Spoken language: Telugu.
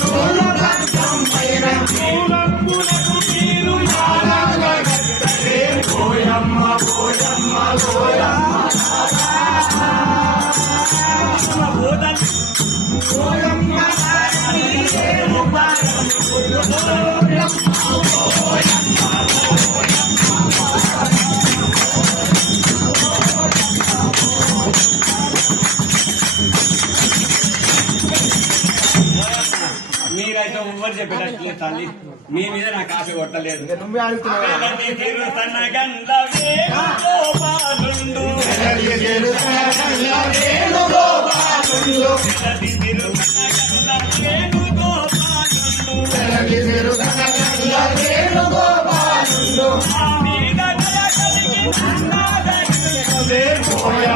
నూలు భక్తం పైన నూనప్పులకు మీరు పోయమ్మ పోయమ్మ పోయమ్మ మీరైతే ఎవ్వరు చెప్పేటట్లేదు తల్లి మీ మీద నాకు ఆశ కొట్టలేదు తీరుతన్న గంధ వేణుగోపాలుండు